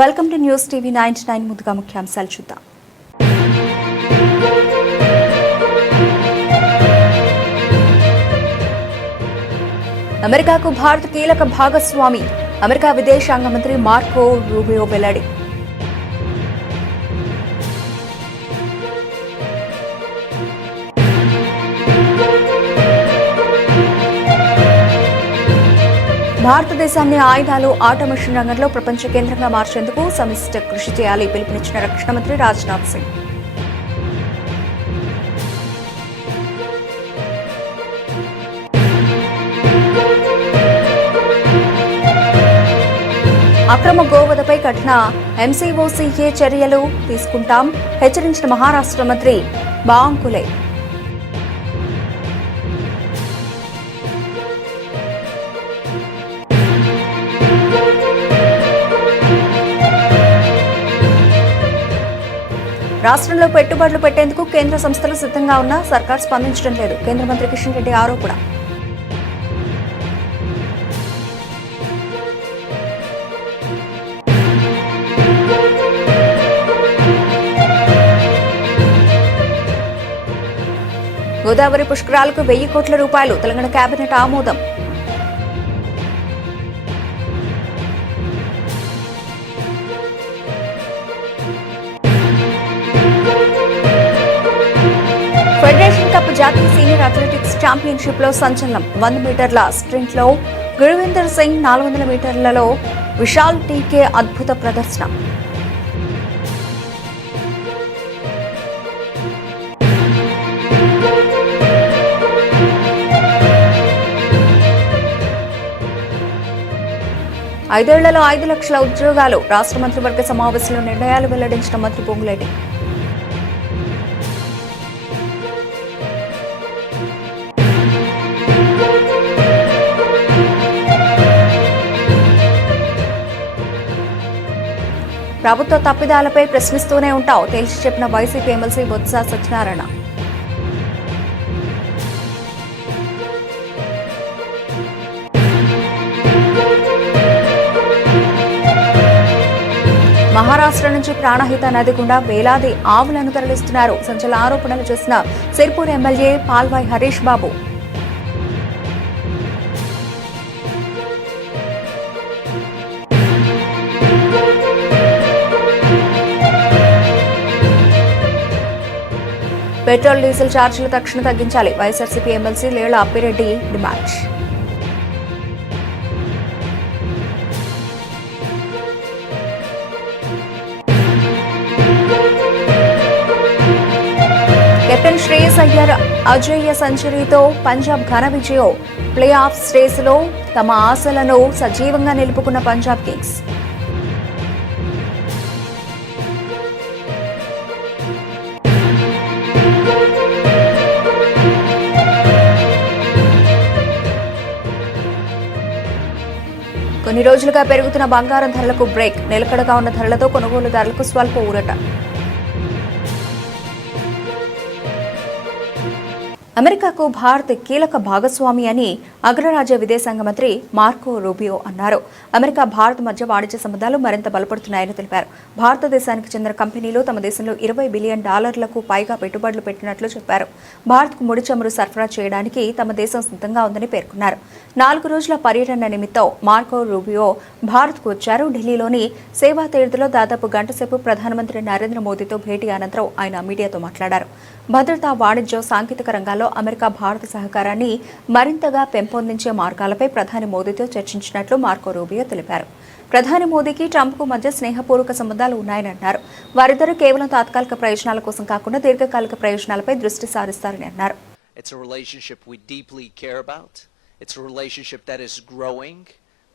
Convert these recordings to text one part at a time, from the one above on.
Welcome to news TV 99 ముందుగా ముఖ్యాంశాలు చూద్దాం. అమెరికాకు భారత్ కీలక భాగస్వామి. అమెరికా విదేశాంగ మంత్రి మార్కో రూబియో వెల్లడి. భారతదేశాన్ని ఆయుధాలు, ఆటోమేషన్ రంగంలో ప్రపంచ కేంద్రంగా మార్చేందుకు సమిష్టి కృషి చేయాలి పిలుపునిచ్చిన రక్షణ మంత్రి రాజ్నాథ్ సింగ్. అక్రమ గోవధపై కఠిన ఎంసీఓసీఏ చర్యలు తీసుకుంటాం హెచ్చరించిన మహారాష్ట్ర మంత్రి బాంకులే. రాష్ట్రంలో పెట్టుబడులు పెట్టేందుకు కేంద్ర సంస్థలు సిద్ధంగా ఉన్నా సర్కార్ స్పందించడం లేదు. కేంద్ర మంత్రి కిషన్ రెడ్డి ఆరోపణ. గోదావరి పుష్కరాలకు 1000 కోట్ల రూపాయలు తెలంగాణ కేబినెట్ ఆమోదం. ఫెడరేషన్ కప్ జాతీయ సీనియర్ అథ్లెటిక్స్ ఛాంపియన్షిప్ లో సంచలనం. 100 మీటర్ల స్ప్రింట్ లో గురువిందర్ సింగ్, 400 మీటర్లలో విశాల్ టీకే అద్భుత ప్రదర్శన. ఐదేళ్లలో 5 లక్షల ఉద్యోగాలు. రాష్ట్ర మంత్రివర్గ సమావేశంలో నిర్ణయాలు వెల్లడించిన మంత్రి పొంగులేటి. ప్రభుత్వ తప్పిదాలపై ప్రశ్నిస్తూనే ఉంటాం తేల్చి చెప్పిన వైసీపీ ఎమ్మెల్సీ బొత్స సత్యనారాయణ. మహారాష్ట్ర నుంచి ప్రాణహిత నది గుండా వేలాది ఆవులను తరలిస్తున్నారు. సంచలన ఆరోపణలు చేసిన Sirpur MLA Palvai Harish Babu. Petrol, diesel ఛార్జీలు తక్షణ తగ్గించాలి. YSRCP MLC Lella Appireddy demand. Captain Shreyas Iyer అజేయ సెంచరీతో పంజాబ్ ఘన విజయం. ప్లే ఆఫ్ రేసులో తమ ఆశలను సజీవంగా నిలుపుకున్న పంజాబ్ కింగ్స్. కొన్ని రోజులుగా పెరుగుతున్న బంగారం ధరలకు బ్రేక్. నిలకడగా ఉన్న ధరలతో కొనుగోలుదారులకు స్వల్ప ఊరట. అమెరికాకు భారత్ కీలక భాగస్వామి అని అగ్రరాజ్య విదేశాంగ మంత్రి మార్కో రూబియో అన్నారు. అమెరికా భారత్ మధ్య వాణిజ్య సంబంధాలు మరింత బలపడుతున్నాయని తెలిపారు. భారతదేశానికి చెందిన కంపెనీలు తమ దేశంలో $20 బిలియన్ పైగా పెట్టుబడులు పెట్టినట్లు చెప్పారు. భారత్కు ముడి చమురు సరఫరా చేయడానికి తమ దేశం సిద్ధంగా ఉందని పేర్కొన్నారు. 4 రోజుల పర్యటన నిమిత్తం మార్కో రూబియో భారత్కు వచ్చారు. ఢిల్లీలోని సేవా తీర్థలో దాదాపు గంట సేపు ప్రధానమంత్రి నరేంద్ర మోదీతో భేటీ అనంతరం ఆయన మీడియాతో మాట్లాడారు. భద్రతా, వాణిజ్యం, సాంకేతిక రంగాల్లో అమెరికా భారత సహకారాన్ని మరింతగా పెంపొందించే మార్గాలపై ప్రధాని మోదీతో చర్చించినట్లు మార్కో రూబియో తెలిపారు. ప్రధాని మోదీకి ట్రంప్కు మధ్య స్నేహపూర్వక సంబంధాలు ఉన్నాయని అన్నారు. వారిద్దరూ కేవలం తాత్కాలిక ప్రయోజనాల కోసం కాకుండా దీర్ఘకాలిక ప్రయోజనాలపై దృష్టి సారిస్తారని అన్నారు. It's a relationship we deeply care about. It's a relationship that is growing.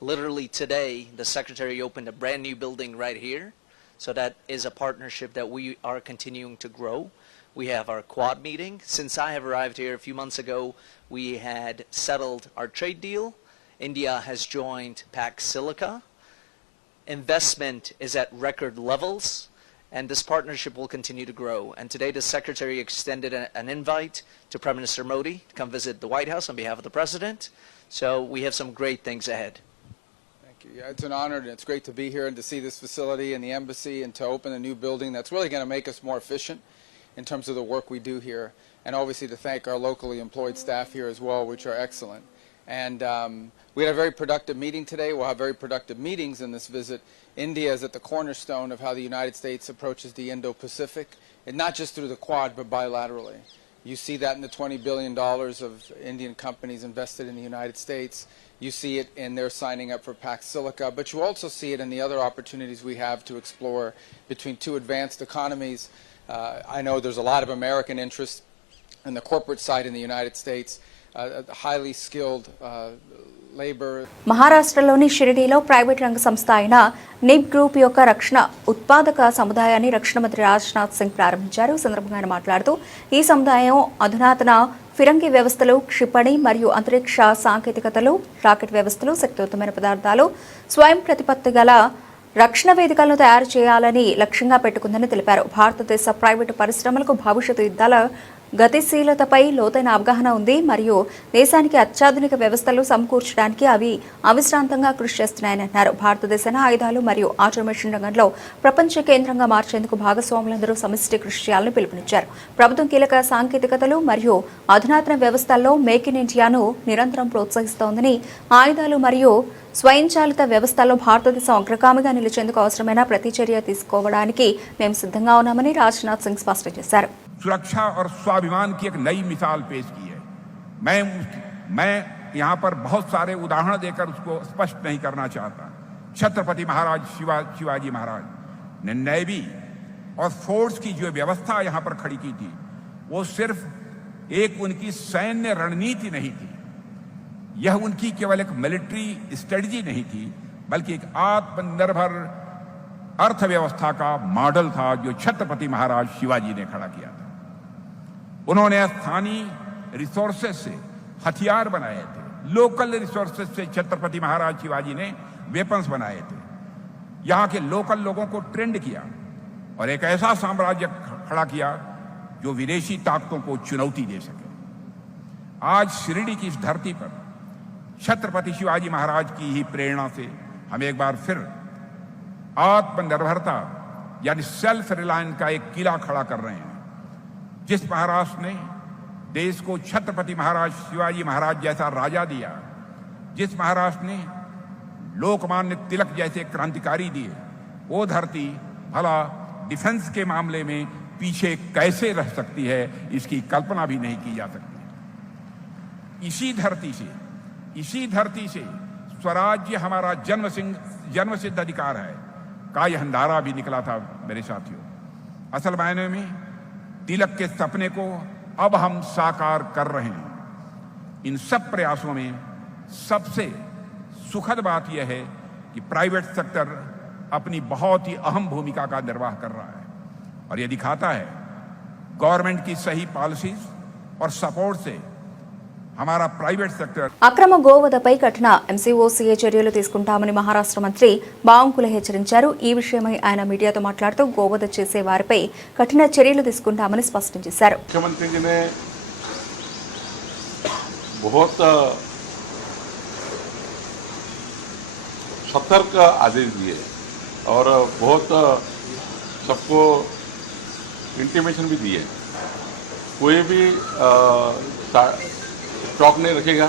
Literally today, the Secretary opened a brand new building right here. So that is a partnership that we are continuing to grow. We have our Quad meeting. Since I have arrived here a few months ago, we had settled our trade deal. India has joined Pax Silica. Investment is at record levels. and this partnership will continue to grow. And today the Secretary extended an invite to Prime Minister Modi to come visit the White House on behalf of the President. So we have some great things ahead. Thank you. Yeah, it's an honor, and it's great to be here and to see this facility and the embassy and to open a new building that's really going to make us more efficient in terms of the work we do here. And obviously to thank our locally employed staff here as well, which are excellent. And we had a very productive meeting today. We'll have very productive meetings in this visit. India is at the cornerstone of how the United States approaches the Indo-Pacific, and not just through the Quad, but bilaterally. You see that in the $20 billion of Indian companies invested in the United States. You see it in their signing up for Pax Silica, but you also see it in the other opportunities we have to explore between two advanced economies. I know there's a lot of American interest in the corporate side in the United States, highly skilled labor. మహారాష్ట్రలోని షిరిడీలో private రంగ సంస్థ అయిన nib group యొక్క రక్షణ ఉత్పాదక సముదాయాన్ని రక్షణ మంత్రి రాజ్నాథ్ సింగ్ ప్రారంభించారు. ఈ సందర్భంగా ఆయన మాట్లాడుతూ ఈ సముదాయం అధునాతన ఫిరంగి వ్యవస్థలు, క్షిపణి మరియు అంతరిక్ష సాంకేతికతలు, రాకెట్ వ్యవస్థలు, శక్తివంతమైన పదార్థాలు, స్వయం ప్రతిపత్తి గల రక్షణ వేదికలను తయారు చేయాలని లక్ష్యంగా పెట్టుకుందని తెలిపారు. భారతదేశ ప్రైవేటు పరిశ్రమలకు భవిష్యత్తు యుద్ధాల గతిశీలతపై లోతైన అవగాహన ఉంది మరియు దేశానికి అత్యాధునిక వ్యవస్థలు సమకూర్చడానికి అవి అవిశ్రాంతంగా కృషి చేస్తున్నాయని అన్నారు. భారతదేశాన్ని ఆయుధాలు మరియు ఆటోమేషన్ రంగంలో ప్రపంచ కేంద్రంగా మార్చేందుకు భాగస్వాములందరూ సమిష్టి కృషి చేయాలని పిలుపునిచ్చారు. ప్రభుత్వం కీలక సాంకేతికతలు మరియు అధునాతన వ్యవస్థల్లో మేక్ ఇన్ ఇండియాను నిరంతరం ప్రోత్సహిస్తోందని, ఆయుధాలు మరియు స్వయంచాలిత వ్యవస్థల్లో భారతదేశం అగ్రగామిగా నిలిచేందుకు అవసరమైన ప్రతి చర్య తీసుకోవడానికి మేము సిద్ధంగా ఉన్నామని రాజ్నాథ్ సింగ్ స్పష్టం చేశారు. सुरक्षा और स्वाभिमान की एक नई मिसाल पेश की है. मैं यहाँ पर बहुत सारे उदाहरण देकर उसको स्पष्ट नहीं करना चाहता. छत्रपति महाराज शिवाजी महाराज ने नेवी और फोर्स की जो व्यवस्था यहाँ पर खड़ी की थी, वो सिर्फ एक उनकी सैन्य रणनीति नहीं थी, यह उनकी केवल एक मिलिट्री स्ट्रेटजी नहीं थी, बल्कि एक आत्मनिर्भर अर्थव्यवस्था का मॉडल था जो छत्रपति महाराज शिवाजी ने खड़ा किया था. उन्होंने स्थानीय रिसोर्सेस से हथियार बनाए थे. लोकल रिसोर्सेस से छत्रपति महाराज शिवाजी ने वेपन्स बनाए थे. यहाँ के लोकल लोगों को ट्रेंड किया और एक ऐसा साम्राज्य खड़ा किया जो विदेशी ताकतों को चुनौती दे सके. आज शिरडी की इस धरती पर छत्रपति शिवाजी महाराज की ही प्रेरणा से हम एक बार फिर आत्मनिर्भरता यानी सेल्फ रिलायंस का एक किला खड़ा कर रहे हैं. जिस महाराष्ट्र ने देश को छत्रपति महाराज शिवाजी महाराज जैसा राजा दिया, जिस महाराष्ट्र ने लोकमान्य तिलक जैसे क्रांतिकारी दिए, वो धरती भला डिफेंस के मामले में पीछे कैसे रह सकती है, इसकी कल्पना भी नहीं की जा सकती. इसी धरती से स्वराज्य हमारा जन्मसिद्ध अधिकार है का यह नारा भी निकला था. मेरे साथियों, असल मायने में तिलक के सपने को अब हम साकार कर रहे हैं. इन सब प्रयासों में सबसे सुखद बात यह है कि प्राइवेट सेक्टर अपनी बहुत ही अहम भूमिका का निर्वाह कर रहा है और यह दिखाता है गवर्नमेंट की सही पॉलिसीज और सपोर्ट से हमारा प्राइवेट सेक्टर. అక్రమ గోవధపై కఠిన ఎంసీఓసీఏ చర్యలు తీసుకుంటామని మహారాష్ట్ర మంత్రి బావంకుల హెచ్చరించారు. ఈ విషయమై ఆయన మీడియాతో మాట్లాడుతూ గోవధ చేసే వారిపై కఠిన చర్యలు తీసుకుంటామని స్పష్టం చేశారు. मुख्यमंत्री जी ने बहुत सतर्क आदेश दिए और बहुत सबको इंटीमेशन भी दिए. कोई भी स्टॉक नहीं रखेगा.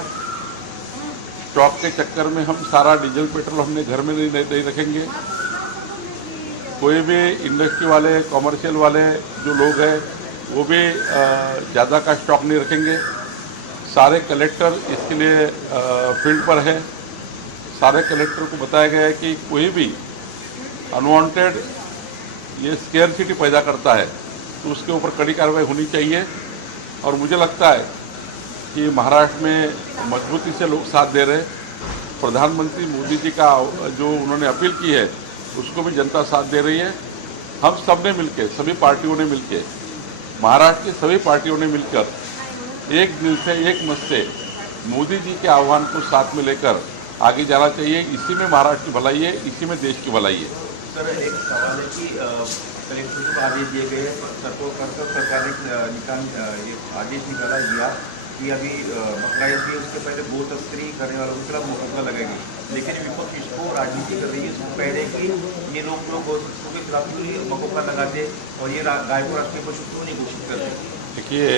स्टॉक के चक्कर में हम सारा डीजल पेट्रोल हमने घर में नहीं रखेंगे. कोई भी इंडस्ट्री वाले, कॉमर्शियल वाले जो लोग हैं वो भी ज़्यादा का स्टॉक नहीं रखेंगे. सारे कलेक्टर इसके लिए फील्ड पर है. सारे कलेक्टर को बताया गया है कि कोई भी अनवांटेड ये स्केयरसिटी पैदा करता है तो उसके ऊपर कड़ी कार्रवाई होनी चाहिए. और मुझे लगता है कि महाराष्ट्र में मजबूती से लोग साथ दे रहे. प्रधानमंत्री मोदी जी का जो उन्होंने अपील की है उसको भी जनता साथ दे रही है. हम सब ने मिलकर, सभी पार्टियों ने मिलकर, महाराष्ट्र की सभी पार्टियों ने मिलकर एक दिल से, एक मत से मोदी जी के आह्वान को साथ में लेकर आगे जाना चाहिए. इसी में महाराष्ट्र की भलाई है, इसी में देश की भलाई है. सर, एक सवाल है कि कलेक्टर को आदेश दिए गए हैं. सरकार ने ये आदेश निकाला दिया कि अभी बकरा ईद भी उसके पहले गो तस्करी करने वालों के खिलाफ मुकदमा लगेगी. लेकिन विपक्ष इसको राजनीति कर रही है। इसको कह रहे हैं कि ये लोग गौवंशों के खिलाफ क्यों नहीं मकोका लगाते और ये गाय को राष्ट्रीय पशु क्यों नहीं घोषित करते। देखिए,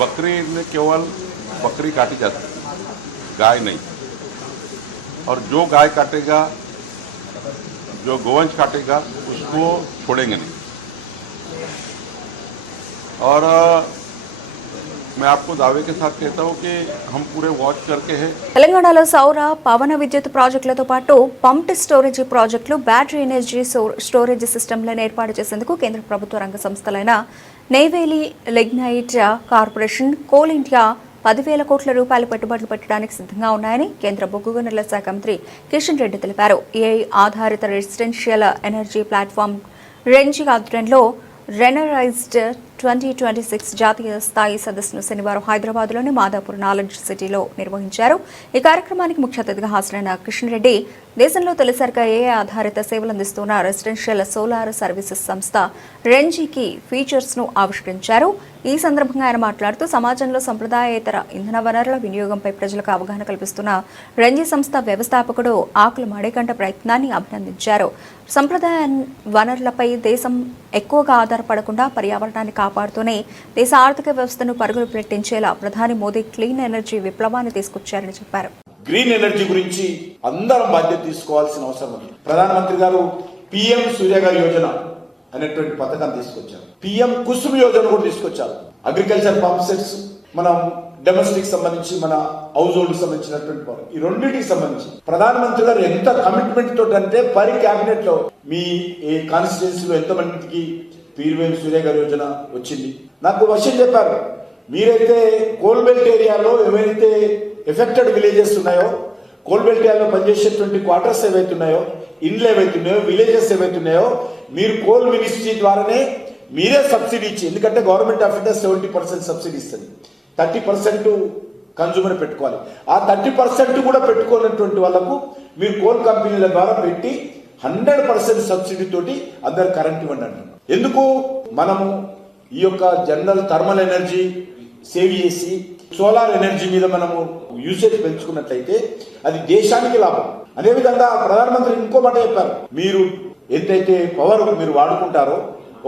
बकरी में केवल बकरी काटी जाती है, गाय नहीं। और जो गाय काटेगा, जो गोवंश काटेगा, उसको छोड़ेंगे नहीं। और मैं आपको दावे के साथ कहता हूं कि हम पूरे वॉच करके हैं। తెలంగాణలో సౌర పవన విద్యుత్ ప్రాజెక్టులతో పాటు పంప్డ్ స్టోరేజ్ ప్రాజెక్టులు, బ్యాటరీ ఎనర్జీ స్టోరేజ్ సిస్టమ్లను ఏర్పాటు చేసేందుకు కేంద్ర ప్రభుత్వ రంగ సంస్థలైన నెయ్వేలి లిగ్నైట్ కార్పొరేషన్, కోల్ ఇండియా 10,000 కోట్ల రూపాయల పెట్టుబడులు పెట్టడానికి సిద్ధంగా ఉన్నాయని కేంద్ర బొగ్గు గనుల శాఖ మంత్రి కిషన్ రెడ్డి తెలిపారు. ఏఐ ఆధారిత రెసిడెన్షియల్ ఎనర్జీ ప్లాట్ఫామ్ రెంజీ ఆధ్వర్యంలో రెనరైజ్డ్ 2026 జాతీయ స్థాయి సదస్సును శనివారం హైదరాబాద్లోని మాదాపూర్ నాలెడ్జ్ సిటీలో నిర్వహించారు. ఈ కార్యక్రమానికి ముఖ్య అతిథిగా హాజరైన కిషన్ రెడ్డి దేశంలో తొలిసారిగా ఏఐ ఆధారిత సేవలు అందిస్తున్న రెసిడెన్షియల్ సోలార్ సర్వీసెస్ సంస్థ రెంజీకి ఫీచర్స్ ను ఆవిష్కరించారు. ఈ సందర్భంగా ఆయన మాట్లాడుతూ సమాజంలో సంప్రదాయేతర ఇంధన వనరుల వినియోగంపై ప్రజలకు అవగాహన కల్పిస్తున్న రెంజీ సంస్థ వ్యవస్థాపకుడు ఆకుల మణికంఠ ప్రయత్నాన్ని అభినందించారు. సంప్రదాయ వనరులపై దేశం ఎక్కువగా ఆధారపడకుండా పర్యావరణాన్ని కాపాడుతూనే దేశ ఆర్థిక వ్యవస్థను పరుగులు పెట్టించేలా ప్రధాని మోదీ క్లీన్ ఎనర్జీ విప్లవాన్ని తీసుకొచ్చారని చెప్పారు. గ్రీన్ ఎనర్జీ గురించి అందరం బాధ్యత తీసుకోవాల్సిన అవసరం ఉంది. ప్రధానమంత్రి గారు పిఎం సూర్యఘర్ యోజన అనేటువంటి పథకాన్ని తీసుకొచ్చారు. పిఎం కుసుమ్ యోజన కూడా తీసుకొచ్చారు. అగ్రికల్చర్ పంప్ సెట్స్, మనం డొమెస్టిక్ సంబంధించి, మన హౌస్ హోల్డ్ సంబంధించినటువంటి పవర్, ఈ రెండింటికి సంబంధించి ప్రధానమంత్రి గారు ఎంత కమిట్మెంట్ తోటి అంటే పరి క్యాబినెట్ లో మీ ఈ కాన్స్టిట్యున్సీలో ఎంత మందికి పిఎం సూర్యఘర్ యోజన వచ్చింది. నాకు విషయం చెప్పారు, మీరైతే కోల్బెల్ట్ ఏరియాలో ఏవైతే ఎఫెక్టెడ్ విలేజెస్ ఉన్నాయో, కోల్బెల్ట్ ఏరియాలో పనిచేసేటువంటి క్వార్టర్స్ ఏవైతున్నాయో, ఇండ్లు ఏవైతున్నాయో, విలేజెస్ ఏవైతున్నాయో, మీరు కోల్ మినిస్ట్రీ ద్వారానే మీరే సబ్సిడీ ఇచ్చి, ఎందుకంటే గవర్నమెంట్ ఆఫ్ ఇండియా 70% సబ్సిడీ ఇస్తుంది, 30% కన్జ్యూమర్ పెట్టుకోవాలి. ఆ 30% కూడా పెట్టుకోనటువంటి వాళ్ళకు మీరు కోల్ కంపెనీల ద్వారా పెట్టి 100% సబ్సిడీ తోటి అందరు కరెంట్ ఇవ్వండి అంటున్నారు. ఎందుకు? మనము ఈ యొక్క జనరల్ థర్మల్ ఎనర్జీ సేవ్ చేసి సోలార్ ఎనర్జీ మీద మనము యూసేజ్ పెంచుకున్నట్లయితే అది దేశానికి లాభం. అదేవిధంగా ప్రధానమంత్రి ఇంకో మాట చెప్పారు, మీరు ఎంతైతే పవర్ మీరు వాడుకుంటారో,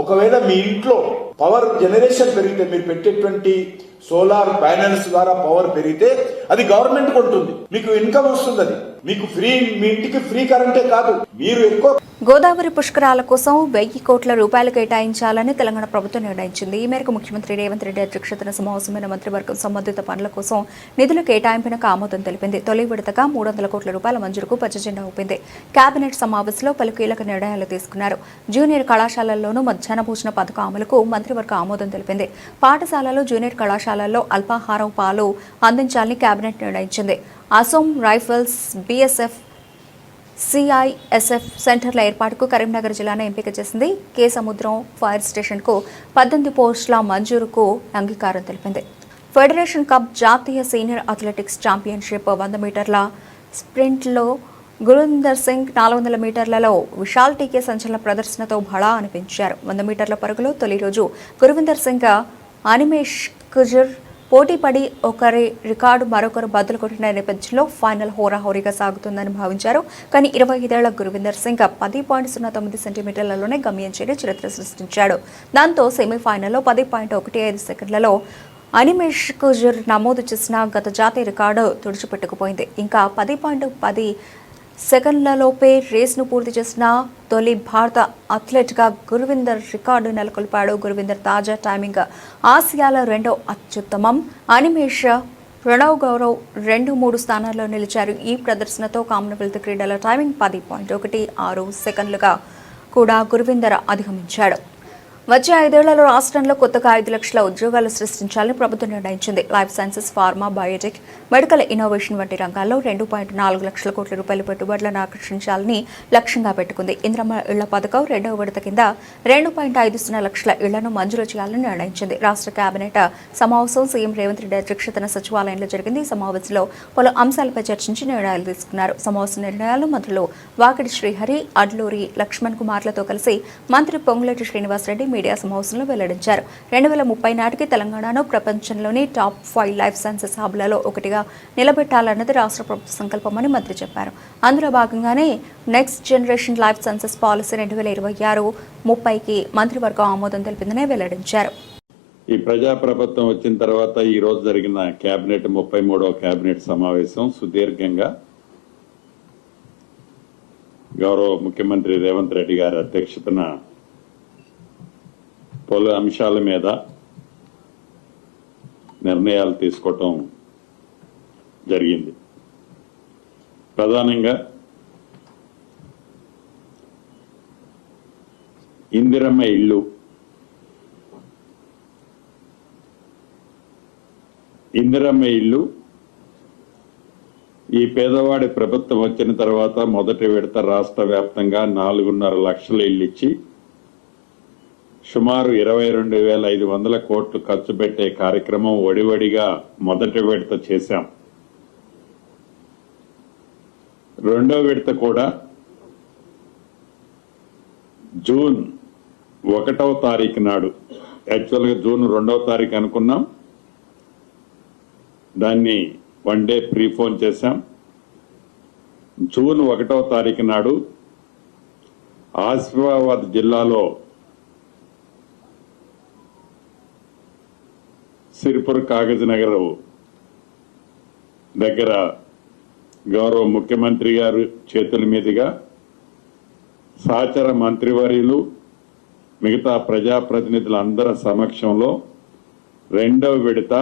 ఒకవేళ మీ ఇంట్లో పవర్ జనరేషన్ పెరిగితే, మీరు పెట్టేటువంటి సోలార్ ప్యానెల్స్ ద్వారా పవర్ పెరిగితే అది గవర్నమెంట్ కొంటుంది, మీకు ఇన్కమ్ వస్తుంది. అది మీకు ఫ్రీ, మీ ఇంటికి ఫ్రీ కరెంటే కాదు, మీరు ఎక్కువ. గోదావరి పుష్కరాల కోసం 1,000 కోట్ల రూపాయలు కేటాయించాలని తెలంగాణ ప్రభుత్వం నిర్ణయించింది. ఈ మేరకు ముఖ్యమంత్రి రేవంత్ రెడ్డి అధ్యక్షతన సమావేశమైన మంత్రివర్గం సంబంధిత పనుల కోసం నిధుల కేటాయింపునకు ఆమోదం తెలిపింది. తొలి విడతగా 300 కోట్ల రూపాయల మంజూరుకు పచ్చజెండా ఊపింది. కేబినెట్ సమావేశంలో పలు కీలక నిర్ణయాలు తీసుకున్నారు. జూనియర్ కళాశాలల్లోనూ మధ్యాహ్న భోజన పథకం అమలుకు మంత్రివర్గ ఆమోదం తెలిపింది. పాఠశాలలు, జూనియర్ కళాశాలల్లో అల్పాహారం, పాలు అందించాలని కేబినెట్ నిర్ణయించింది. అసోం రైఫల్స్, బీఎస్ఎఫ్, సిఐఎస్ఎఫ్ సెంటర్ల ఏర్పాటుకు కరీంనగర్ జిల్లాను ఎంపిక చేసింది. కే సముద్రం ఫైర్ స్టేషన్కు 18 పోస్టుల మంజూరుకు అంగీకారం తెలిపింది. ఫెడరేషన్ కప్ జాతీయ సీనియర్ అథ్లెటిక్స్ ఛాంపియన్షిప్ 100 మీటర్ల స్ప్రింట్లో గురువిందర్ సింగ్, 400 మీటర్లలో విశాల్ టీకే సంచలన ప్రదర్శనతో భళా అనిపించారు. 100 మీటర్ల పరుగులో తొలి రోజు గురువిందర్ సింగ్, అనిమేష్ కుజర్ పోటీపడి ఒకరి రికార్డు మరొకరు బదులు కొట్టిన నేపథ్యంలో ఫైనల్ హోరాహోరీగా సాగుతుందని భావించారు. కానీ 25 ఏళ్ల గురువిందర్ సింగ్ 10.09 సెంటీమీటర్లలోనే గమ్యం చేరి చరిత్ర సృష్టించాడు. దాంతో సెమీఫైనల్లో 10.15 సెకండ్లలో అనిమేష్ కుజర్ నమోదు చేసిన గత జాతీయ రికార్డు తుడిచిపెట్టుకుపోయింది. ఇంకా 10.10 సెకండ్లలోపే రేస్ను పూర్తి చేసిన తొలి భారత అథ్లెట్గా గురువిందర్ రికార్డు నెలకొల్పాడు. గురువిందర్ తాజా టైమింగ్ ఆసియాలో రెండో అత్యుత్తమం. అనిమేష్, ప్రణవ్ గౌరవ్ 2-3 స్థానాల్లో నిలిచారు. ఈ ప్రదర్శనతో కామన్వెల్త్ క్రీడల టైమింగ్ 10.16 సెకండ్లుగా కూడా గురువిందర్ అధిగమించాడు. వచ్చే 5 ఏళ్లలో రాష్ట్రంలో కొత్తగా 5 లక్షల ఉద్యోగాలు సృష్టించాలని ప్రభుత్వం నిర్ణయించింది. Life sciences, pharma, Biotech, medical innovation వంటి రంగాల్లో 2.4 లక్షల కోట్ల రూపాయల పెట్టుబడులను ఆకర్షించాలని లక్ష్యంగా పెట్టుకుంది. ఇంద్రమ్మ ఇళ్ల పథకం రెండవ విడత కింద 2.50 లక్షల ఇళ్లను మంజూరు చేయాలని నిర్ణయించింది. రాష్ట్ర కేబినెట్ సమావేశం సీఎం రేవంత్ రెడ్డి అధ్యక్షతన సచివాలయంలో జరిగింది. ఈ సమావేశంలో పలు అంశాలపై చర్చించి నిర్ణయాలు తీసుకున్నారు. సమావేశ నిర్ణయాలు మంత్రులు వాకిడి శ్రీహరి, అడ్లూరి లక్ష్మణ్ కుమార్లతో కలిసి మంత్రి పొంగులేటి శ్రీనివాసరెడ్డి మీడియా సమావేశంలో వెల్లడించారు. 2030 నాటికి తెలంగాణను ప్రపంచంలోని టాప్ 5 లైఫ్ సైన్సెస్ హబ్లలో ఒకటిగా నిలబెట్టాలన్నది రాష్ట్ర ప్రభుత్వ సంకల్పమని మంత్రి చెప్పారు. అందులో భాగంగానే next generation life sciences policy 2026-30కి మంత్రివర్గం ఆమోదం తెలిపిందని వెల్లడించారు. ఈ ప్రజాప్రభుత్వం వచ్చిన తర్వాత ఈ రోజు జరిగిన కేబినెట్ 33వ కేబినెట్ సమావేశం సుదీర్ఘంగా గౌరవ ముఖ్యమంత్రి రేవంత్ రెడ్డి గారి అధ్యక్షతన పలు అంశాల మీద నిర్ణయాలు తీసుకోవటం జరిగింది. ప్రధానంగా ఇందిరమ్మ ఇల్లు, ఈ పేదవాడి ప్రభుత్వం వచ్చిన తర్వాత మొదటి విడత రాష్ట్ర వ్యాప్తంగా 4.5 లక్షల ఇల్లు ఇచ్చి సుమారు 22,500 కోట్లు ఖర్చు పెట్టే కార్యక్రమం ఒడివడిగా మొదటి విడత చేశాం. రెండో విడత కూడా జూన్ 1వ తారీఖు నాడు, యాక్చువల్గా జూన్ 2వ తారీఖు అనుకున్నాం, దాన్ని 1 డే ప్రీఫోన్ చేశాం. జూన్ 1వ తారీఖు నాడు ఆసిఫాబాద్ జిల్లాలో సిరిపుర్ కాగజ్ నగర్ దగ్గర గౌరవ ముఖ్యమంత్రి గారు చేతుల మీదుగా సహచర మంత్రివర్యులు మిగతా ప్రజాప్రతినిధులందరి సమక్షంలో రెండవ విడత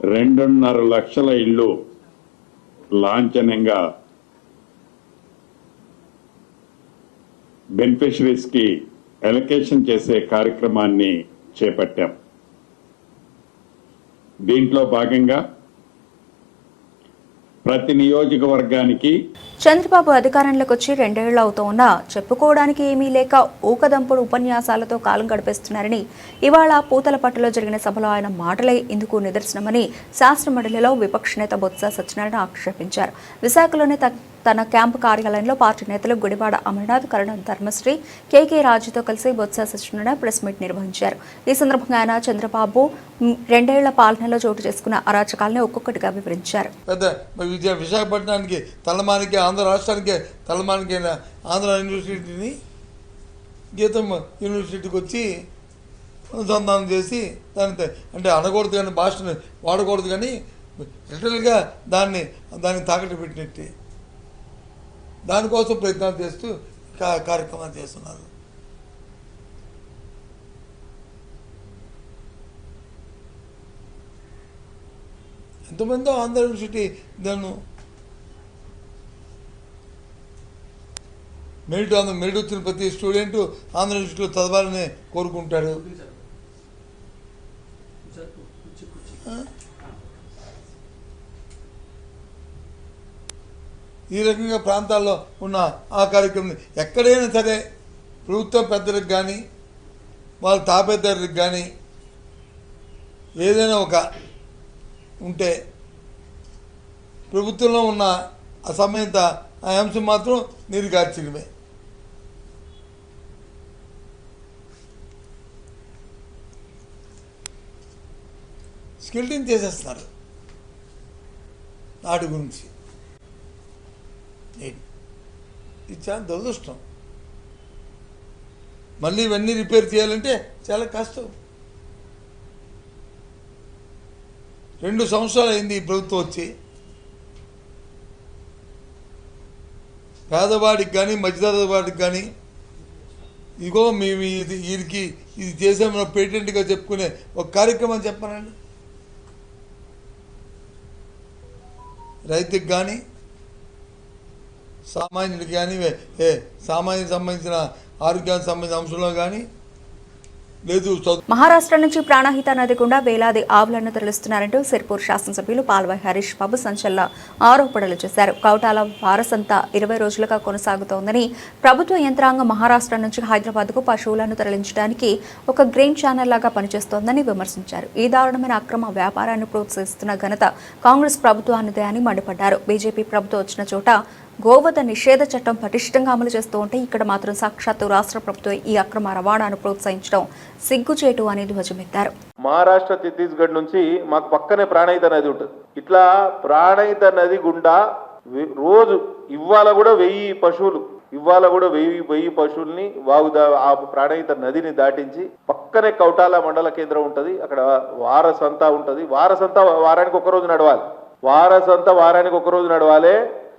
2.5 లక్షల ఇల్లు లాంఛనంగా బెనిఫిషరీస్ కి అలొకేషన్ చేసే కార్యక్రమాన్ని చేపట్టాం. దీంట్లో భాగంగా ప్రతి నియోజకవర్గానికి చంద్రబాబు అధికారంలోకి వచ్చి 2 ఏళ్లు అవుతోన్నా చెప్పుకోవడానికి ఏమీ లేక ఊకదంపుడు ఉపన్యాసాలతో కాలం గడిపేస్తున్నారని ఇవాళ పూతలపట్టులో జరిగిన సభలో ఆయన మాటలే ఇందుకు నిదర్శనమని శాసనమండలిలో విపక్ష నేత బొత్స సత్యనారాయణ ఆక్షేపించారు. విశాఖలోని తన క్యాంపు కార్యాలయంలో పార్టీ నేతలు గుడివాడ అమర్నాథ్, కరణం ధర్మశ్రీ, కేకే రాజుతో కలిసి బొత్స సత్యనారాయణ ప్రెస్ మీట్ నిర్వహించారు. ఈ సందర్భంగా ఆయన చంద్రబాబు 2 ఏళ్ల పాలనలో చోటు చేసుకున్న అరాచకాలను ఒక్కొక్కటిగా వివరించారు. విశాఖపట్నానికి తలమానికి, ఆంధ్ర రాష్ట్రానికి తలమానికి ఆంధ్ర యూనివర్సిటీని గీతం యూనివర్సిటీకి వచ్చి అనుసంధానం చేసి దాని అంటే అనకూడదు కానీ, భాషను వాడకూడదు కానీ లిటరల్గా దాన్ని తాకట్టు పెట్టినట్టు దానికోసం ప్రయత్నాలు చేస్తూ కార్యక్రమాలు చేస్తున్నారు. ఎంతమందో ఆంధ్ర యూనివర్సిటీ దాన్ని మెరిట్ వచ్చిన ప్రతి స్టూడెంట్ ఆంధ్ర యూనివర్సిటీలో చదవాలని కోరుకుంటాడు. ఈ రకంగా ప్రాంతాల్లో ఉన్న ఆ కార్యక్రమం ఎక్కడైనా సరే ప్రభుత్వ పెద్దలకు కానీ వాళ్ళ తాపేదారులకు కానీ ఏదైనా ఒక ఉంటే ప్రభుత్వంలో ఉన్న అసమయత ఆ అంశం మాత్రం నీరుగార్చడమే. స్కిల్టింగ్ చేసేస్తున్నారు నాటి గురించి. ఇది చాలా దురదృష్టం. మళ్ళీ ఇవన్నీ రిపేర్ చేయాలంటే చాలా కష్టం. 2 సంవత్సరాలు అయింది ఈ ప్రభుత్వం వచ్చి. పేదవాడికి కానీ మధ్యతరగతి వాడికి కానీ ఇదిగో మేము వీరికి ఇది చేసామన్న పేటెంట్గా చెప్పుకునే ఒక కార్యక్రమం చెప్పానండి. రైతుకి కానీ సామాన్యుడికి కానీ సామాన్యునికి సంబంధించిన ఆరోగ్యానికి సంబంధించిన అంశంలో కానీ లేదు. మహారాష్ట్ర నుంచి ప్రాణహిత నది గుండా వేలాది ఆవులను తరలిస్తున్నారంటూ సిర్పూర్ శాసనసభ్యులు పాల్వాయి హరీష్ బాబు సంచలన ఆరోపణలు చేశారు. కౌటాల వారసంతా 20 రోజులుగా కొనసాగుతోందని, ప్రభుత్వ యంత్రాంగం మహారాష్ట్ర నుంచి హైదరాబాద్కు పశువులను తరలించడానికి ఒక గ్రీన్ ఛానల్ లాగా పనిచేస్తోందని విమర్శించారు. ఈ దారుణమైన అక్రమ వ్యాపారాన్ని ప్రోత్సహిస్తున్న ఘనత కాంగ్రెస్ ప్రభుత్వానిదే అని మండిపడ్డారు. బీజేపీ ప్రభుత్వం వచ్చిన చోట గోవధ నిషేధ చట్టం పటిష్టంగా అమలు చేస్తూ ఉంటే ఇక్కడ మాత్రం సాక్షాత్తు రాష్ట్ర ప్రభుత్వం ఈ అక్రమ రవాణాను ప్రోత్సహించడం సిగ్గుచేటు అని ధ్వజమెత్తారు. మహారాష్ట్ర ఛత్తీస్గఢ్ నుంచి మాకు పక్కనే ప్రాణహిత నది ఉంటుంది. ఇట్లా ప్రాణహిత నది గుండా రోజు ఇవాళ కూడా 1000 పశువుల్ని ఆ ప్రాణహిత నదిని దాటించి పక్కనే కౌటాల మండల కేంద్రం ఉంటుంది. అక్కడ వారసంతా ఉంటుంది. వారసంతా వారానికి ఒక రోజు నడవాలి.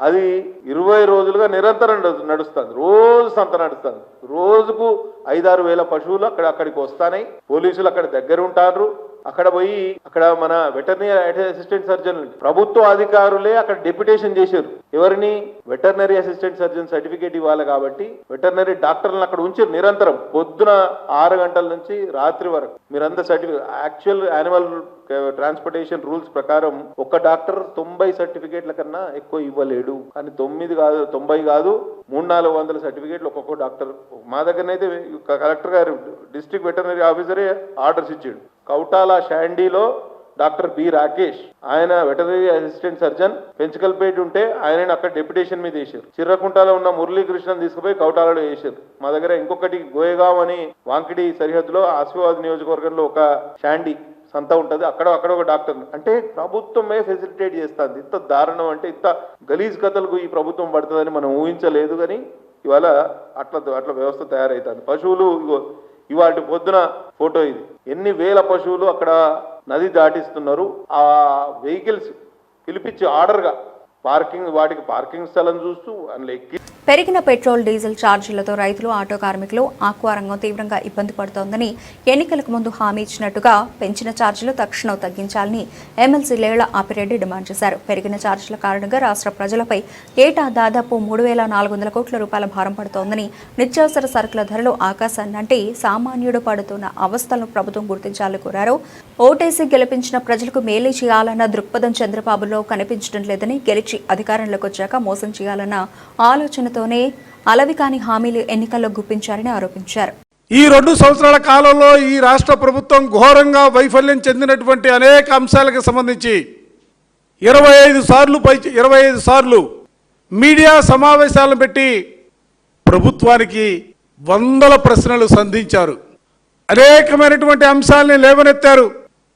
అది 20 రోజులుగా నిరంతరం నడుస్తుంది. రోజు సంత నడుస్తుంది. రోజుకు 5-6 వేల పశువులు అక్కడికి వస్తాయి. పోలీసులు అక్కడ దగ్గర ఉంటారు. అక్కడ పోయి అక్కడ మన వెటర్నరీ అసిస్టెంట్ సర్జన్ ప్రభుత్వ అధికారులే అక్కడ డెప్యుటేషన్ చేశారు. ఎవరిని? వెటర్నరీ అసిస్టెంట్ సర్జన్ సర్టిఫికేట్ ఇవ్వాలి కాబట్టి వెటర్నరీ డాక్టర్లను అక్కడ ఉంచారు. నిరంతరం పొద్దున 6 గంటల నుంచి రాత్రి వరకు మీరంతా certificate. Actual animal transportation rules ప్రకారం ఒక డాక్టర్ 90 సర్టిఫికేట్ల కన్నా ఎక్కువ ఇవ్వలేడు. కానీ 90 కాదు 300-400 సర్టిఫికేట్లు ఒక్కొక్క డాక్టర్. మా దగ్గరనైతే కలెక్టర్ గారు డిస్ట్రిక్ట్ వెటర్నరీ ఆఫీసరే ఆర్డర్స్ ఇచ్చాడు. కౌటాల షాండీలో డాక్టర్ బి రాకేష్ ఆయన వెటర్నరీ అసిస్టెంట్ సర్జన్ పెంచకల్పేట ఉంటే ఆయనని అక్కడ డెప్యుటేషన్ మీద వేశారు. చిర్రకుంటలో ఉన్న మురళీకృష్ణన్ తీసుకుపోయి కౌటాలలో వేశారు. మా దగ్గర ఇంకొకటి గోయగావ్ అని వాంకిడి సరిహద్దులో ఆసిఫాబాద్ నియోజకవర్గంలో ఒక షాండీ సంత ఉంటుంది. అక్కడ ఒక డాక్టర్ అంటే ప్రభుత్వమే ఫెసిలిటేట్ చేస్తుంది. ఇంత దారుణం అంటే ఇంత గలీజ్ కథలకు ఈ ప్రభుత్వం పడుతుందని మనం ఊహించలేదు. కానీ ఇవాళ అట్లా వ్యవస్థ తయారైతుంది. పశువులు ఇవాటి పొద్దున ఫోటో ఇది. ఎన్ని వేల పశువులు అక్కడ నది దాటిస్తున్నారు. ఆ వెహికల్స్ పిలిపించి ఆర్డర్గా వాటికి పార్కింగ్ స్థలం చూస్తూ అందులో ఎక్కి. పెరిగిన పెట్రోల్ డీజిల్ ఛార్జీలతో రైతులు, ఆటో కార్మికులు, ఆక్వా రంగం తీవ్రంగా ఇబ్బంది పడుతోందని ఎన్నికలకు ముందు హామీ ఇచ్చినట్టుగా పెంచిన ఛార్జీలు తక్షణం తగ్గించాలని ఎమ్మెల్సీ లేళ్ల ఆపిరెడ్డి డిమాండ్ చేశారు. పెరిగిన ఛార్జీల కారణంగా రాష్ట్ర ప్రజలపై ఏటా దాదాపు 3,400 కోట్ల రూపాయల భారం పడుతోందని, నిత్యావసర సరుకుల ధరలు ఆకాశాన్నంటే సామాన్యుడు పడుతున్న అవస్థలను ప్రభుత్వం గుర్తించాలని కోరారు. ఓటేసి గెలిపించిన ప్రజలకు మేలు చేయాలన్న దృక్పథం చంద్రబాబులో కనిపించడం లేదని, గెలిచి అధికారంలోకి వచ్చాక మోసం చేయాలన్న ఆలోచనతోనే అలవికాని హామీలు ఎన్నికల్లో గుప్పించారని ఆరోపించారు. ఈ 2 సంవత్సరాల కాలంలో ఈ రాష్ట్ర ప్రభుత్వం ఘోరంగా వైఫల్యం చెందినటువంటి అనేక అంశాలకు సంబంధించి 25 సార్లు మీడియా సమావేశాలను పెట్టి ప్రభుత్వానికి వందల ప్రశ్నలు సంధించారు. అనేకమైనటువంటి అంశాలని లేవనెత్తారు.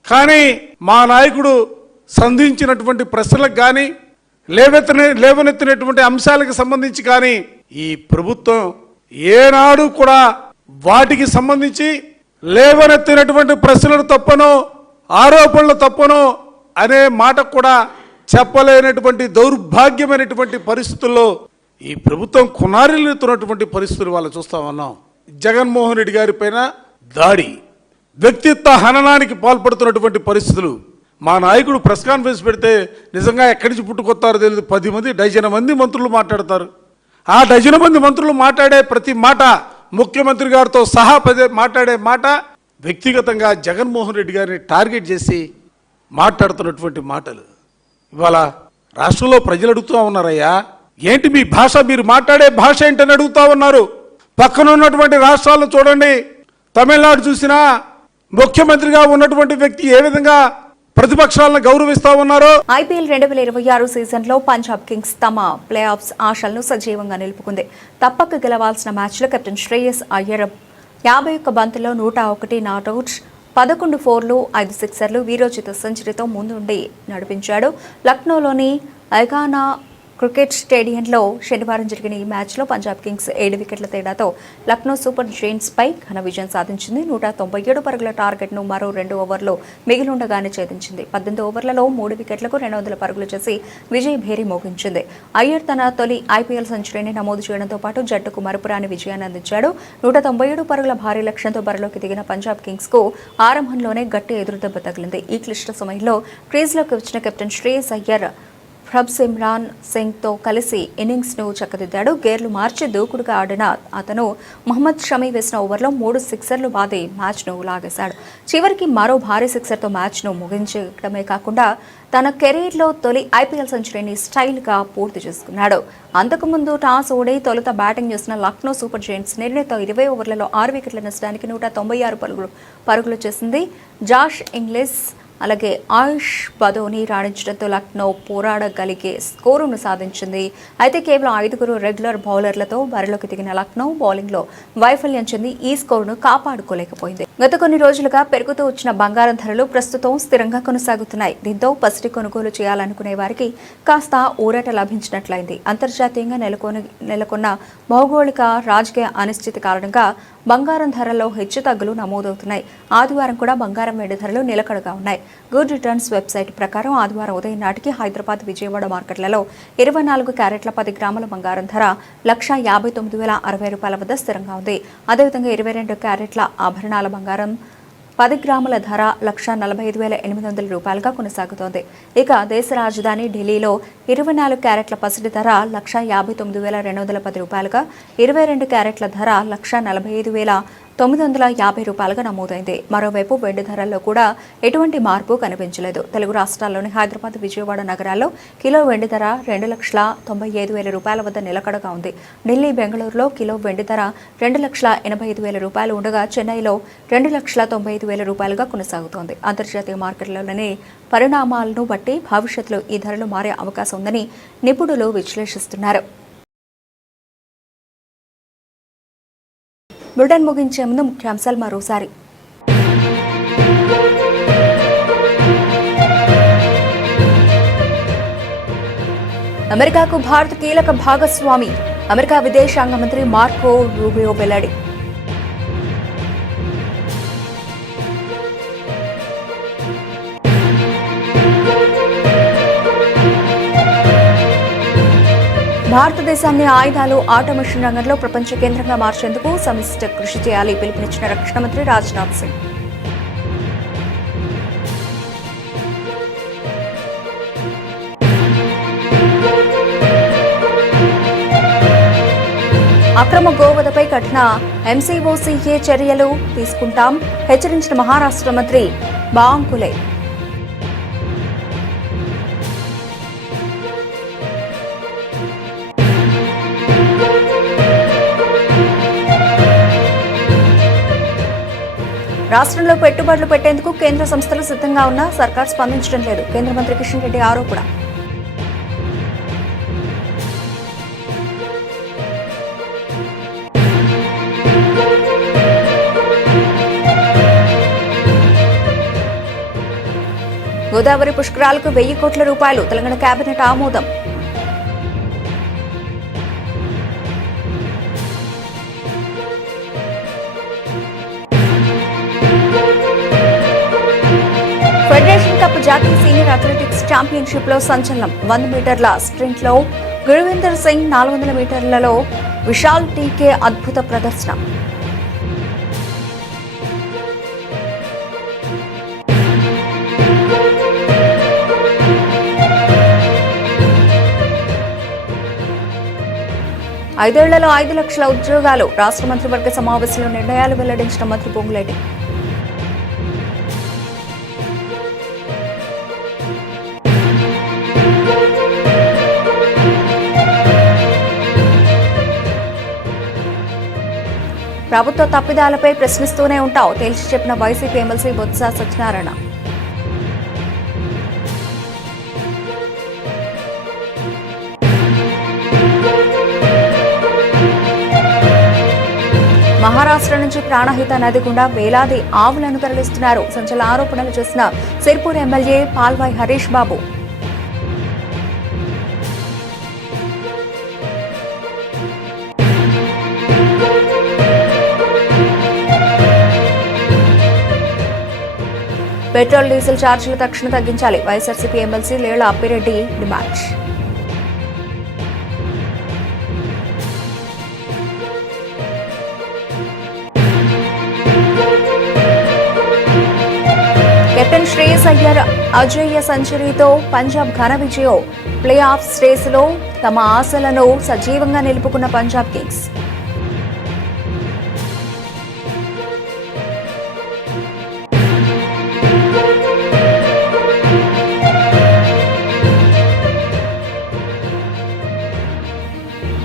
కానీ మా నాయకుడు సంధించినటువంటి ప్రశ్నలకు కానీ లేవనెత్తినటువంటి అంశాలకు సంబంధించి కానీ ఈ ప్రభుత్వం ఏనాడు కూడా వాటికి సంబంధించి లేవనెత్తినటువంటి ప్రశ్నలు తప్పనో ఆరోపణలు తప్పనో అనే మాట కూడా చెప్పలేనటువంటి దౌర్భాగ్యమైనటువంటి పరిస్థితుల్లో ఈ ప్రభుత్వం కొనారిల్లుతున్నటువంటి పరిస్థితులు వాళ్ళు చూస్తా ఉన్నాం. జగన్మోహన్ రెడ్డి గారి పైన దాడి, వ్యక్తిత్వ హననానికి పాల్పడుతున్నటువంటి పరిస్థితులు. మా నాయకుడు ప్రెస్ కాన్ఫరెన్స్ పెడితే నిజంగా ఎక్కడి నుంచి పుట్టుకొస్తారో తెలియదు. 10 డజన్ మంది మంత్రులు మాట్లాడతారు. ఆ డజన్ మంది మంత్రులు మాట్లాడే ప్రతి మాట, ముఖ్యమంత్రి గారితో సహా మాట్లాడే మాట వ్యక్తిగతంగా జగన్మోహన్ రెడ్డి గారిని టార్గెట్ చేసి మాట్లాడుతున్నటువంటి మాటలు. ఇవాళ రాష్ట్రంలో ప్రజలు అడుగుతూ ఉన్నారయ్యా, ఏంటి మీ భాష, మీరు మాట్లాడే భాష ఏంటని అడుగుతూ ఉన్నారు. పక్కన ఉన్నటువంటి రాష్ట్రాలను చూడండి. తమిళనాడు చూసినా ముఖ్యమంత్రిగా ఉన్నటువంటి వ్యక్తి ఏ విధంగా ప్రతిపక్షాలను గౌరవిస్తా ఉన్నారు. ఐపీఎల్ 2026 సీజన్లో పంజాబ్ కింగ్స్ తమ ప్లే ఆఫ్స్ ఆశలను సజీవంగా నిలుపుకుంది. తప్పక గెలవాల్సిన మ్యాచ్లో కెప్టెన్ శ్రేయస్ అయ్యర్ 51 బంతుల్లో 101 నాట్అవుట్, 11 4లు, 5 సిక్సర్లు, వీరోచిత సెంచరీతో ముందుండి నడిపించాడు. లక్నోలోని ఐగానా క్రికెట్ స్టేడియంలో శనివారం జరిగిన ఈ మ్యాచ్లో పంజాబ్ కింగ్స్ 7 వికెట్ల తేడాతో లక్నో సూపర్ జైంట్స్ పై ఘన విజయం సాధించింది. 197 పరుగుల టార్గెట్ను మరో 2 ఓవర్లో మిగిలుండగానే ఛేదించింది. 18 ఓవర్లలో 3 వికెట్లకు 200 పరుగులు చేసి విజయ్ భేరి మోగించింది. అయ్యర్ తన తొలి ఐపీఎల్ సెంచరీని నమోదు చేయడంతో పాటు జట్టుకు మరపురాని విజయాన్ని అందించాడు. 197 పరుగుల భారీ లక్ష్యంతో బరిలోకి దిగిన పంజాబ్ కింగ్స్ కు ఆరంభంలోనే గట్టి ఎదురుదెబ్బ తగిలింది. ఈ క్లిష్ట సమయంలో క్రీజ్లోకి వచ్చిన కెప్టెన్ శ్రేయస్ అయ్యర్ ప్రభ్సిమ్రాన్ సింగ్తో కలిసి ఇన్నింగ్స్ను చక్కదిద్దాడు. గేర్లు మార్చి దూకుడుగా ఆడిన అతను మహమ్మద్ షమీ వేసిన ఓవర్లో 3 సిక్సర్లు బాది మ్యాచ్ను లాగేశాడు. చివరికి మరో భారీ సిక్సర్తో మ్యాచ్ను ముగించడమే కాకుండా తన కెరీర్లో తొలి ఐపీఎల్ సెంచరీని స్టైల్గా పూర్తి చేసుకున్నాడు. అంతకుముందు టాస్ ఓడి తొలుత బ్యాటింగ్ చేసిన లక్నో సూపర్ జైంట్స్ నిర్ణీత 20 ఓవర్లలో 6 వికెట్ల నష్టానికి 196 పరుగులు చేసింది. జాష్ ఇంగ్లీష్ అలాగే ఆయుష్ బదోని రాణించడంతో లక్నో పోరాడగలిగే స్కోరును సాధించింది. అయితే కేవలం 5 రెగ్యులర్ బౌలర్లతో బరిలోకి దిగిన లక్నో బౌలింగ్లో వైఫల్యం చెంది ఈ స్కోరును కాపాడుకోలేకపోయింది. గత కొన్ని రోజులుగా పెరుగుతూ వచ్చిన బంగారం ధరలు ప్రస్తుతం స్థిరంగా కొనసాగుతున్నాయి. దీంతో పసిడి కొనుగోలు చేయాలనుకునే వారికి కాస్త ఊరట లభించినట్లయింది. అంతర్జాతీయంగా నెలకొన్న భౌగోళిక రాజకీయ అనిశ్చితి కారణంగా బంగారం ధరల్లో హెచ్చుతగ్గులు నమోదవుతున్నాయి. ఆదివారం కూడా బంగారం వెండి ధరలు నిలకడగా ఉన్నాయి. గుడ్ రిటర్న్స్ వెబ్సైట్ ప్రకారం ఆదివారం ఉదయం నాటికి హైదరాబాద్, విజయవాడ మార్కెట్లలో 24 క్యారెట్ల 10 గ్రాముల బంగారం ధర 1,59,060 రూపాయల వద్ద స్థిరంగా ఉంది. అదేవిధంగా 22 క్యారెట్ల ఆభరణాల బంగారం 10 గ్రాముల ధర 1,45,800 రూపాయలుగా కొనసాగుతోంది. ఇక దేశ రాజధాని ఢిల్లీలో 24 క్యారెట్ల పసిడి ధర 1,59,210 రూపాయలుగా, 22 క్యారెట్ల ధర 1,45,950 రూపాయలుగా నమోదైంది. మరోవైపు వెండి ధరల్లో కూడా ఎటువంటి మార్పు కనిపించలేదు. తెలుగు రాష్ట్రాల్లోని హైదరాబాద్, విజయవాడ నగరాల్లో కిలో వెండి ధర 2,95,000 రూపాయల వద్ద నిలకడగా ఉంది. ఢిల్లీ, బెంగళూరులో కిలో వెండి ధర 2,85,000 రూపాయలు ఉండగా చెన్నైలో 2,95,000 రూపాయలుగా కొనసాగుతోంది. అంతర్జాతీయ మార్కెట్లలోని పరిణామాలను బట్టి భవిష్యత్తులో ఈ ధరలు మారే అవకాశం ఉందని నిపుణులు విశ్లేషిస్తున్నారు. బులెటిన్ ముగించే ముందు ముఖ్యాంశాలు మరోసారి. అమెరికాకు భారత్ కీలక భాగస్వామి, అమెరికా విదేశాంగ మంత్రి మార్కో రూబియో వెల్లడి. భారతదేశాన్ని ఆయుధాలు, ఆటోమేషన్ రంగంలో ప్రపంచ కేంద్రంగా మార్చేందుకు సమిష్టి కృషి చేయాలి పిలుపునిచ్చిన రక్షణ మంత్రి రాజ్నాథ్ సింగ్. అక్రమ గోవధపై కఠిన ఎంసీఓసీఏ చర్యలు తీసుకుంటాం, హెచ్చరించిన మహారాష్ట్ర మంత్రి బాంకులే. రాష్ట్రంలో పెట్టుబడులు పెట్టేందుకు కేంద్ర సంస్థలు సిద్ధంగా ఉన్నా సర్కార్ స్పందించడం లేదు, కేంద్ర మంత్రి కిషన్ రెడ్డి ఆరోపణ. గోదావరి పుష్కరాలకు 1,000 కోట్ల రూపాయలు, తెలంగాణ కేబినెట్ ఆమోదం. ఫెడరేషన్ కప్ జాతీయ సీనియర్ అథ్లెటిక్స్ ఛాంపియన్షిప్ లో సంచలనం. 100 మీటర్ల స్ప్రింట్ లో గురువిందర్ సింగ్, 400 మీటర్లలో విశాల్ టీకే అద్భుత ప్రదర్శన. ఐదేళ్లలో 5 లక్షల ఉద్యోగాలు, రాష్ట్ర మంత్రివర్గ సమావేశంలో నిర్ణయాలు వెల్లడించిన మంత్రి పొంగులేటి. ప్రభుత్వ తప్పిదాలపై ప్రశ్నిస్తూనే ఉంటాం, తేల్చి చెప్పిన వైసీపీ ఎమ్మెల్సీ బొత్స సత్యనారాయణ. మహారాష్ట్ర నుంచి ప్రాణహిత నది గుండా వేలాది ఆవులను తరలిస్తున్నారు. సంచలన ఆరోపణలు చేసిన Sirpur MLA Palvai Harish Babu. Petrol, diesel ఛార్జీలు తక్షణ తగ్గించాలి, YSRCP MLC Lella Appireddy demand. Captain Shreyas Iyer అజేయ సెంచరీతో పంజాబ్ ఘన విజయం. ప్లే ఆఫ్ రేసులో తమ ఆశలను సజీవంగా నిలుపుకున్న పంజాబ్ కింగ్స్.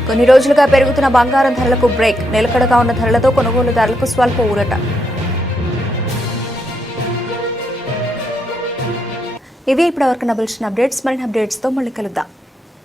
కొన్ని రోజులుగా పెరుగుతున్న బంగారం ధరలకు బ్రేక్, నిలకడగా ఉన్న ధరలతో కొనుగోలుదారులకు స్వల్ప ఊరట. ఇవి ఇప్పటివరకు నా బులెటిన్ అప్డేట్స్. మరిన్ని అప్డేట్స్తో మళ్ళీ కలుద్దాం.